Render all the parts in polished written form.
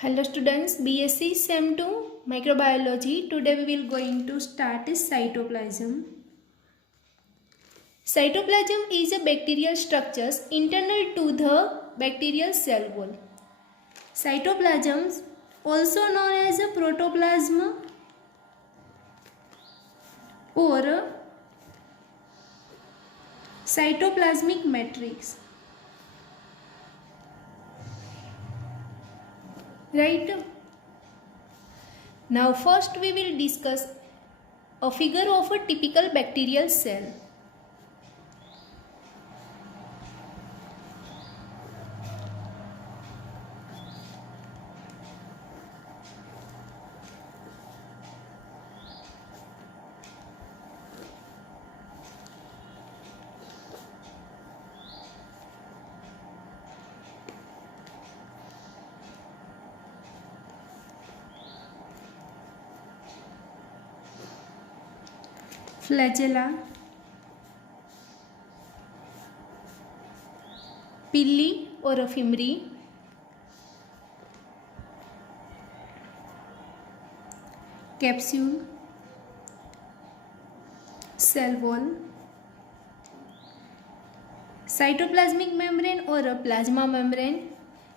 Hello students, BSc SEM 2 Microbiology. Today we will going to start cytoplasm. Cytoplasm is a bacterial structure internal to the bacterial cell wall. Cytoplasm, also known as a protoplasm or cytoplasmic matrix. Right? Now first we will discuss a figure of a typical bacterial cell. Flagella, pili or ephemerae, capsule, cell wall, cytoplasmic membrane or a plasma membrane,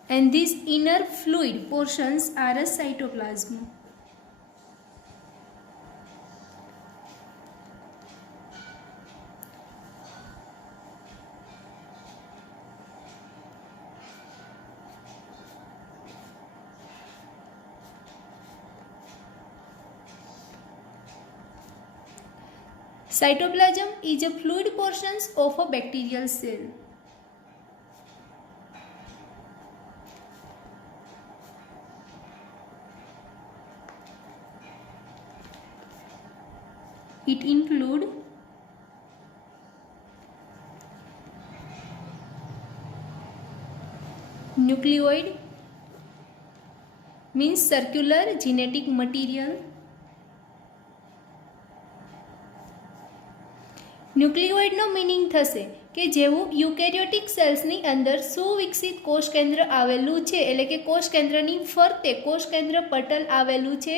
and these inner fluid portions are a cytoplasm. Cytoplasm is a fluid portions of a bacterial cell. It include nucleoid, means circular genetic material. ન્યુક્લિયોઇડનો meaning થશે કે જેવું eukaryotic સેલ્સની અંદર સુવિકસિત કોષ કેન્દ્ર આવેલું છે, એટલે કે કોષ કેન્દ્રની ફરતે કોષ કેન્દ્ર પટલ આવેલું છે,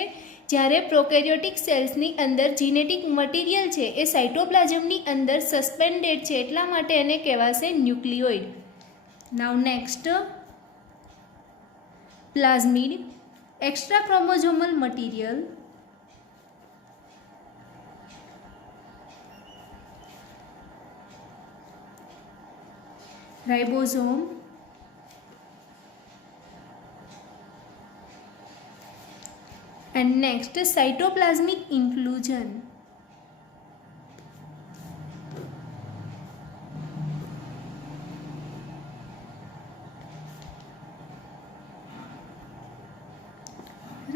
જ્યારે પ્રોકેરિયોટિક સેલ્સની અંદર જીનેટિક મટીરિયલ છે એ સાઇટોપ્લાઝમની અંદર સસ્પેન્ડેડ છે, એટલા માટે એને કહેવાશે nucleoid. Now next, plasmid, extra chromosomal material. Ribosome, and next cytoplasmic inclusion.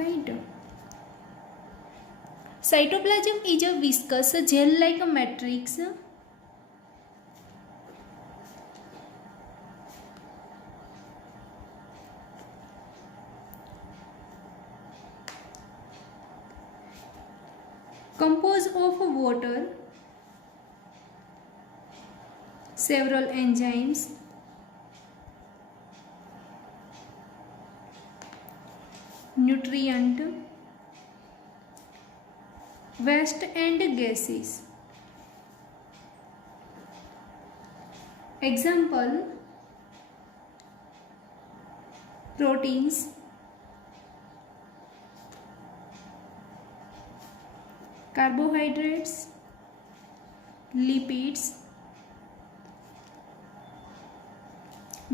Right. Cytoplasm is a viscous gel-like matrix composed of water, several enzymes, nutrient, waste and gases. Example: proteins, carbohydrates, lipids,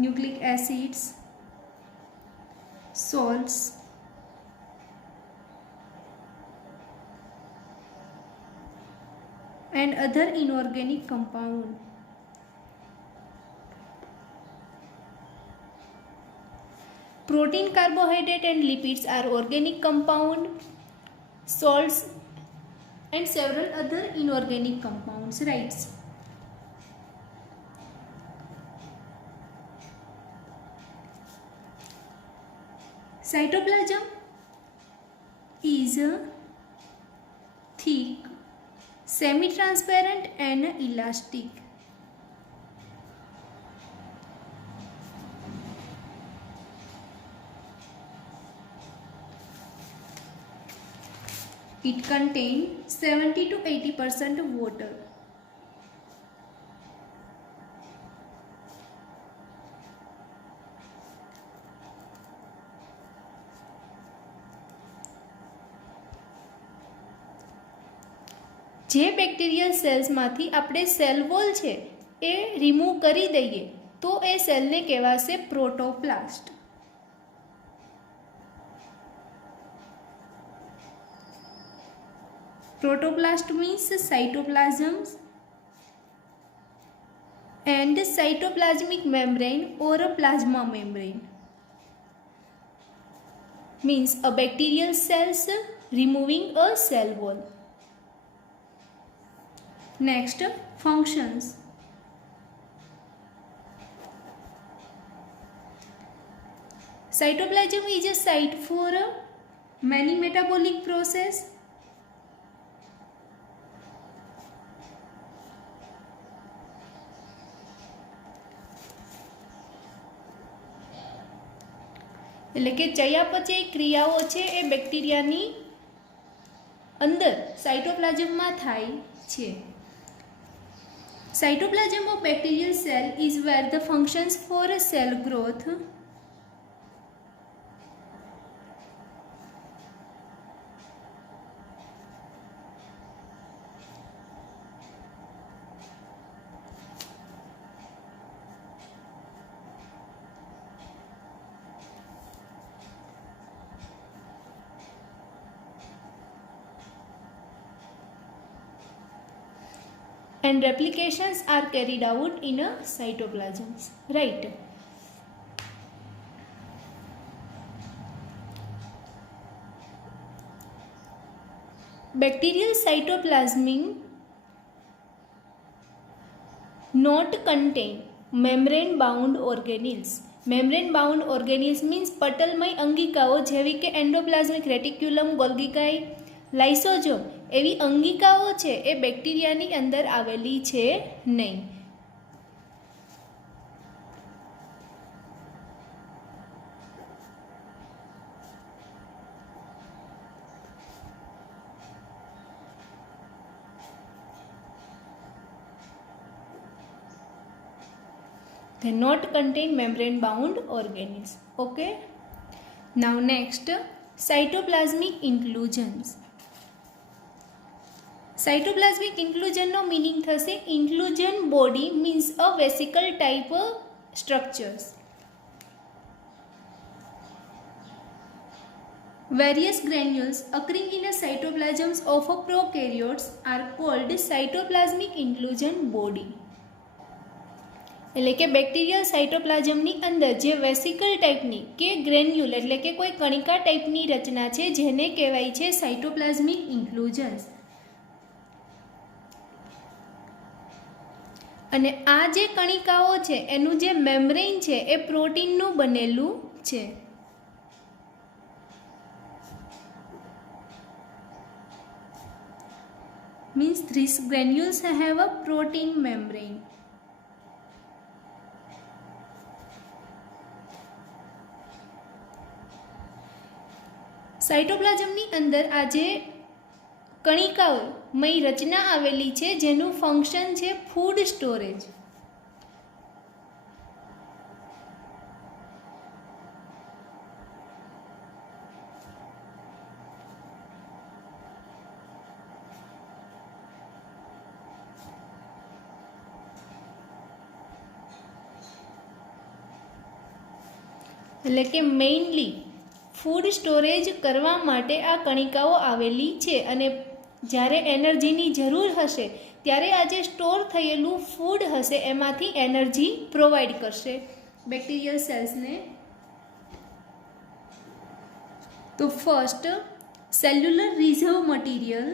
nucleic acids, salts, and other inorganic compound. Protein, carbohydrate and lipids are organic compound, salts and several other inorganic compounds, right? Cytoplasm is thick, semi-transparent and elastic. It contains 70 to 80% water. જે bacterial સેલ્સમાંથી આપણે cell wall છે એ remove કરી દઈએ તો એ સેલને કહેવાશે પ્રોટોપ્લાસ્ટ. Protoplast means cytoplasm and cytoplasmic membrane or a plasma membrane means a bacterial cells removing a cell wall. Next, functions. Cytoplasm is a site for many metabolic process. એટલે કે ચયાપચય ક્રિયાઓ છે એ બેક્ટેરિયાની અંદર સાઇટોપ્લાઝમમાં થાય છે. Cytoplasm of bacterial cell is where the functions for cell growth, and replications are carried out in a cytoplasm, right? Bacterial cytoplasm not contain membrane bound organelles. Membrane bound organelles means પટલમય અંગિકાઓ જેવી કે endoplasmic reticulum, Golgi, lysosome એવી અંગિકાઓ છે એ બેક્ટેરિયાની અંદર આવેલી છે નહીં. They not contain membrane bound organelles. Okay. Now next, cytoplasmic inclusions. Cytoplasmic inclusion no meaning થશે inclusion body means a vesicle type structures. Various granules occurring in a cytoplasms of a prokaryotes are called cytoplasmic inclusion body. એટલે કે bacterial સાઇટોપ્લાઝમની અંદર જે vesicle ટાઈપની કે granule એટલે કે કોઈ કણિકા ટાઈપની રચના છે જેને કહેવાય છે સાઇટોપ્લાઝમિક ઇન્ક્લુઝન્સ. અને આ જે કણિકાઓ છે એનું જે મેમ્બ્રેન છે એ પ્રોટીનનું બનેલું છે. Means these granules have a protein membrane. સાઇટોપ્લાઝમની અંદર આ જે કણિકાઓમય રચના આવેલી છે જેનું ફંક્શન છે ફૂડ સ્ટોરેજ. એટલે કે મેઇનલી ફૂડ સ્ટોરેજ કરવા માટે આ કણિકાઓ આવેલી છે અને જ્યારે એનર્જીની જરૂર હશે ત્યારે આ જે સ્ટોર થયેલું ફૂડ હશે એમાંથી એનર્જી પ્રોવાઈડ કરશે બેક્ટેરિયલ સેલ્સને. તો first cellular reserve material,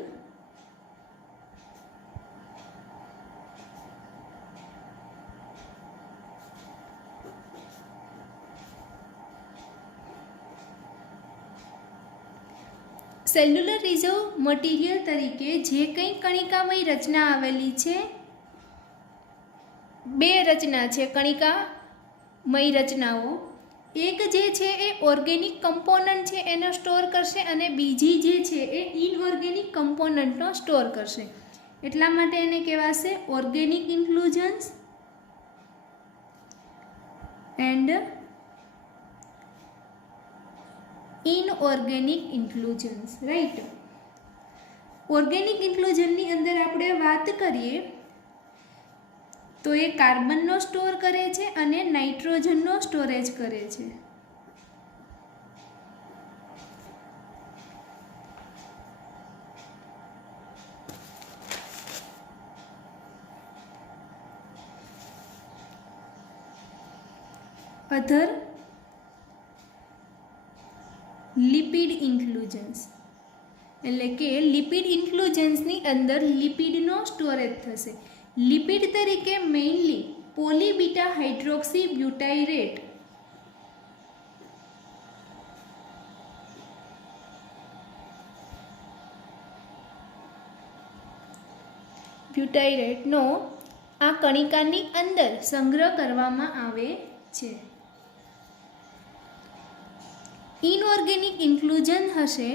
cellular reserve material તરીકે જે કંઈ કણિકામય રચના આવેલી છે, બે રચના છે કણિકામય રચનાઓ. એક જે છે એ ઓર્ગેનિક કમ્પોનન્ટ છે એનો સ્ટોર કરશે અને બીજી જે છે એ ઇનઓર્ગેનિક કમ્પોનન્ટનો સ્ટોર કરશે. એટલા માટે એને કહેવાશે organic inclusions and inorganic inclusions. Right. Organic ઇન્ક્લુઝનની અંદર આપણે વાત કરીએ તો એ કાર્બનનો સ્ટોર કરે છે અને નાઇટ્રોજનનો સ્ટોરેજ કરે છે. અધર લિપિડ ઇન્ક્લુઝન્સ એટલે કે લિપિડ ઇન્ક્લુઝન્સની અંદર લિપિડનો સ્ટોરેજ થશે. લિપિડ તરીકે મેઇનલી પોલીબીટા હાઇડ્રોક્સી બ્યુટાઇરેટ, બ્યુટાઇરેટનો આ કણિકાની અંદર સંગ્રહ કરવામાં આવે છે. ઇનઓર્ગેનિક ઇન્ક્લુઝન હશે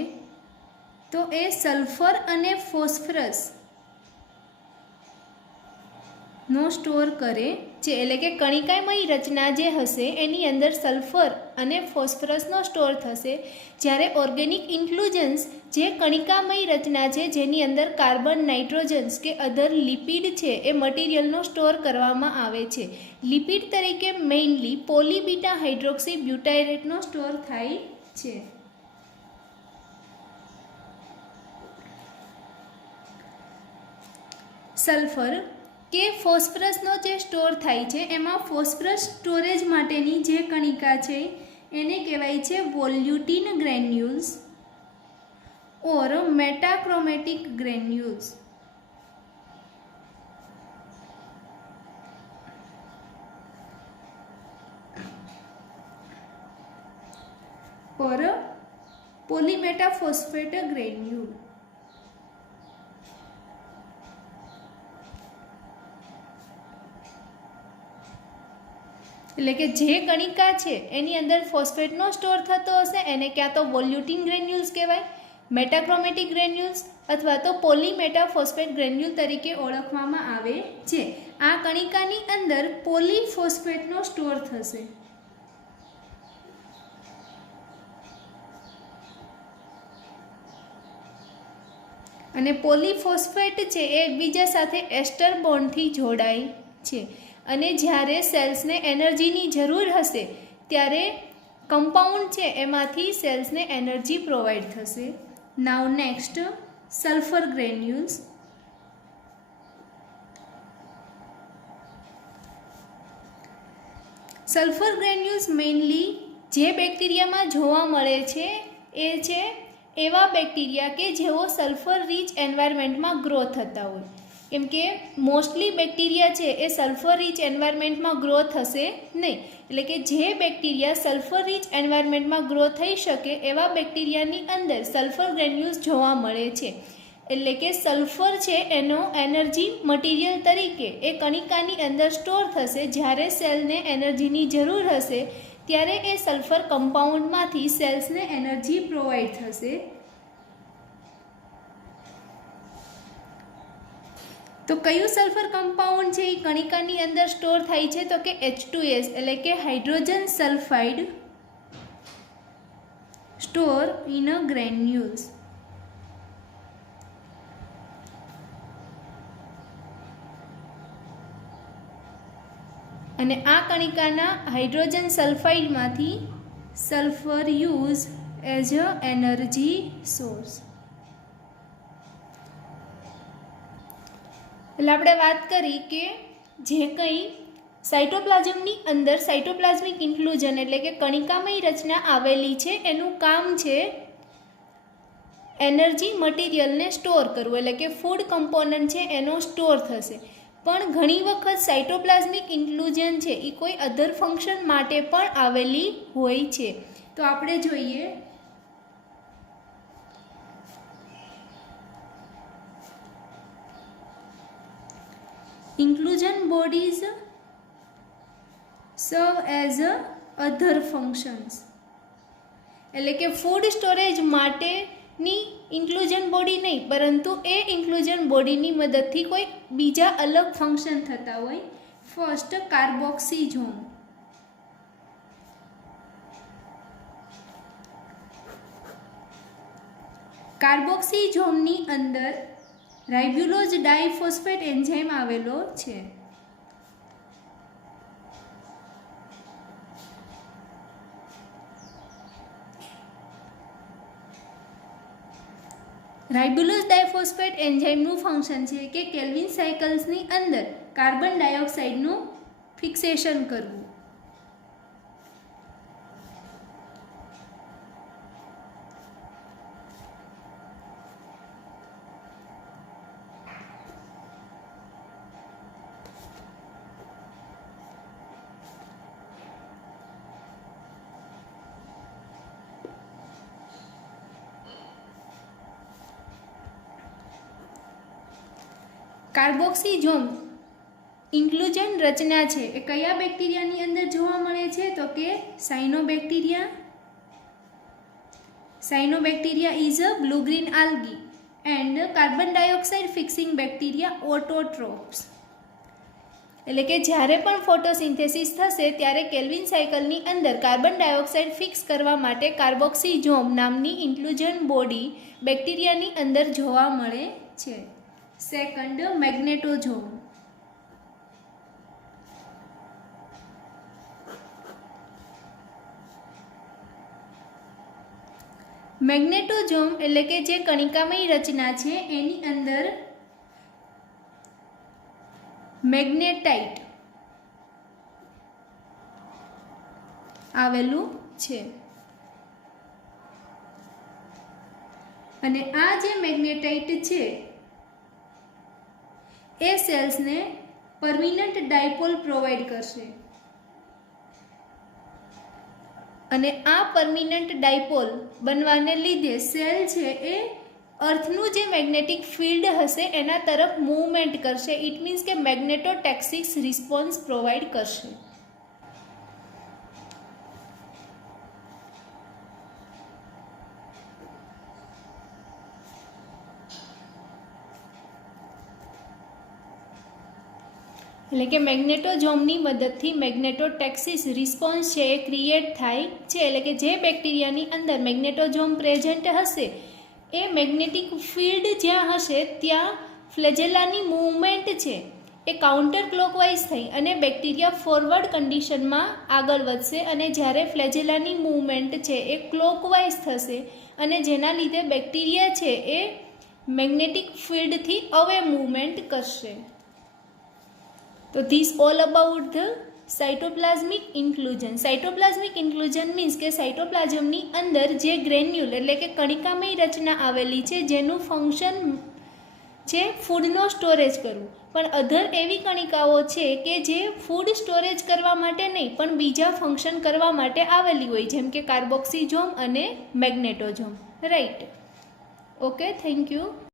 તો એ સલ્ફર અને ફોસ્ફરસ નો સ્ટોર કરે છે. એટલે કે કણિકામય રચના જે હશે એની અંદર સલ્ફર અને ફોસ્ફરસનો સ્ટોર થશે. જ્યારે ઓર્ગેનિક ઇન્ક્લુઝન્સ જે કણિકામય રચના છે જેની અંદર કાર્બન, નાઇટ્રોજન્સ કે અધર લિપિડ છે એ મટીરિયલનો સ્ટોર કરવામાં આવે છે. લિપિડ તરીકે મેઇનલી પોલીબીટા હાઇડ્રોક્સી બ્યુટાઇરેટનો સ્ટોર થાય છે. સલ્ફર કે ફોસ્ફરસનો જે સ્ટોર થાય છે એમાં ફોસ્ફરસ સ્ટોરેજ માટેની જે કણિકા છે એને કહેવાય છે વોલ્યુટિન ગ્રેન્યુલ્સ ઓર મેટાક્રોમેટિક ગ્રેન્યુલ્સ. और પોલીમેટાફોસ્ફેટ ગ્રેન્યુલ. એટલે કે જે કણિકા છે એની અંદર ફોસ્ફેટનો સ્ટોર થતો હશે એને ક્યાં તો વોલ્યુટિન ગ્રેન્યુલ્સ કહેવાય, મેટાક્રોમેટિક ગ્રેન્યુલ્સ અથવા તો પોલીમેટાફોસ્ફેટ ગ્રેન્યુલ તરીકે ઓળખવામાં આવે છે. આ કણિકાની અંદર પોલીફોસ્ફેટનો સ્ટોર થશે. અને પોલીફોસ્ફેટ છે એ એકબીજા સાથે એસ્ટર બોન્ડથી જોડાય છે. અને જ્યારે સેલ્સને એનર્જીની જરૂર હશે ત્યારે કમ્પાઉન્ડ છે એમાંથી સેલ્સને એનર્જી પ્રોવાઈડ થશે. Now next sulphur granules. Sulphur granules mainly જે બેક્ટેરિયામાં જોવા મળે છે એ છે એવા બેક્ટેરિયા કે જેઓ સલ્ફર રીચ એન્વાયરમેન્ટમાં ગ્રો થતા હોય. કેમ કે મોસ્ટલી બેક્ટેરિયા છે એ સલ્ફર રીચ એન્વાયરમેન્ટમાં ગ્રો થશે નહીં. એટલે કે જે બેક્ટેરિયા સલ્ફર રીચ એન્વાયરમેન્ટમાં ગ્રો થઈ શકે એવા બેક્ટેરિયાની અંદર સલ્ફર ગ્રેન્યુલ્સ જોવા મળે છે. એટલે કે સલ્ફર છે એનો એનર્જી મટીરિયલ તરીકે એ કણિકાની અંદર સ્ટોર થશે. જ્યારે સેલને એનર્જીની જરૂર હશે ત્યારે એ સલ્ફર કમ્પાઉન્ડમાંથી સેલ્સને એનર્જી પ્રોવાઈડ થશે. તો કયું સલ્ફર કમ્પાઉન્ડ છે એ કણિકાની અંદર સ્ટોર થાય છે તો કે H2S એટલે કે hydrogen sulphide store in a granules. અને આ કણિકાના હાઇડ્રોજન સલ્ફાઇડમાંથી sulphur use as a energy source. એટલે આપણે વાત કરી કે જે કંઈ સાઇટોપ્લાઝમની અંદર સાઇટોપ્લાઝમિક ઇન્ક્લુઝન એટલે કે કણિકામય રચના આવેલી છે એનું કામ છે એનર્જી મટીરિયલને સ્ટોર કરવું. એટલે કે ફૂડ કમ્પોનન્ટ છે એનો સ્ટોર થશે. પણ ઘણી વખત સાઇટોપ્લાઝમિક ઇન્ક્લુઝન છે એ કોઈ અધર ફંક્શન માટે પણ આવેલી હોય છે. તો આપણે જોઈએ inclusion bodies serve as a other functions એટલે કે ફૂડ સ્ટોરેજ માટેની ઇન્ક્લુઝન બોડી નહીં, પરંતુ એ ઇન્ક્લુઝન બોડીની મદદથી કોઈ બીજા અલગ ફંક્શન થતા હોય. ફર્સ્ટ કાર્બોક્સિઝોમ. કાર્બોક્સિઝોમની અંદર રાઇબ્યુલોઝ ડાયફોસ્ફેટ એન્ઝાઇમ આવેલો છે. રાઇબ્યુલોઝ ડાયફોસ્ફેટ એન્ઝાઇમનું ફંક્શન છે કે કેલ્વિન સાયકલ્સની અંદર કાર્બન ડાયોક્સાઇડનું ફિક્સેશન કરવું. કાર્બોક્સિઝોમ ઇન્ક્લુઝન રચના છે એ કયા બેક્ટેરિયાની અંદર જોવા મળે છે? તો કે cyanobacteria. Cyanobacteria is a blue green algae and carbon dioxide fixing bacteria autotrophs. એટલે કે જ્યારે પણ ફોટોસિન્થેસિસ થશે ત્યારે કેલ્વિન સાયકલની અંદર કાર્બન ડાયોક્સાઇડ ફિક્સ કરવા માટે કાર્બોક્સિઝોમ નામની ઇન્ક્લુઝન બોડી બેક્ટેરિયાની અંદર જોવા મળે છે. સેકન્ડ મેગ્નેટોઝોમ. મેગ્નેટોઝોમ એટલે કે જે કણિકામય રચના છે એની અંદર મેગ્નેટાઇટ આવેલું છે. અને આ જે મેગ્નેટાઇટ છે એ સેલ્સને પરમિનન્ટ ડાયપોલ પ્રોવાઈડ કરશે. અને આ પરમિનન્ટ ડાયપોલ બનવાને લીધે સેલ છે એ અર્થનું જે મેગ્નેટિક ફિલ્ડ હશે એના તરફ મૂવમેન્ટ કરશે. ઇટ મીન્સ કે મેગ્નેટોટેક્સિસ રિસ્પોન્સ પ્રોવાઈડ કરશે. એટલે કે મેગ્નેટોઝોમની મદદથી મેગ્નેટોટેક્સિસ રિસ્પોન્સ છે એ ક્રિએટ થાય છે. એટલે કે જે બેક્ટેરિયાની અંદર મેગ્નેટોઝોમ પ્રેઝન્ટ હશે એ મેગ્નેટિક ફિલ્ડ જ્યાં હશે ત્યાં ફ્લેજેલાની મૂવમેન્ટ છે એ કાઉન્ટર ક્લોકવાઇઝ થઈ અને બેક્ટેરિયા ફોરવર્ડ કન્ડિશનમાં આગળ વધશે. અને જ્યારે ફ્લેજેલાની મૂવમેન્ટ છે એ ક્લોકવાઇઝ થશે અને જેના લીધે બેક્ટેરિયા છે એ મેગ્નેટિક ફિલ્ડથી અવે મૂવમેન્ટ કરશે. તો this all about the cytoplasmic inclusion. Cytoplasmic inclusion means કે સાઇટોપ્લાઝમની અંદર જે ગ્રેન્યુલ એટલે કે કણિકામય રચના આવેલી છે જેનું ફંક્શન છે ફૂડનો સ્ટોરેજ કરવું. પણ અધર એવી કણિકાઓ છે કે જે ફૂડ સ્ટોરેજ કરવા માટે નહીં પણ બીજા ફંક્શન કરવા માટે આવેલી હોય, જેમ કે કાર્બોક્સિઝોમ અને મેગ્નેટોઝોમ. રાઈટ. Okay, thank you.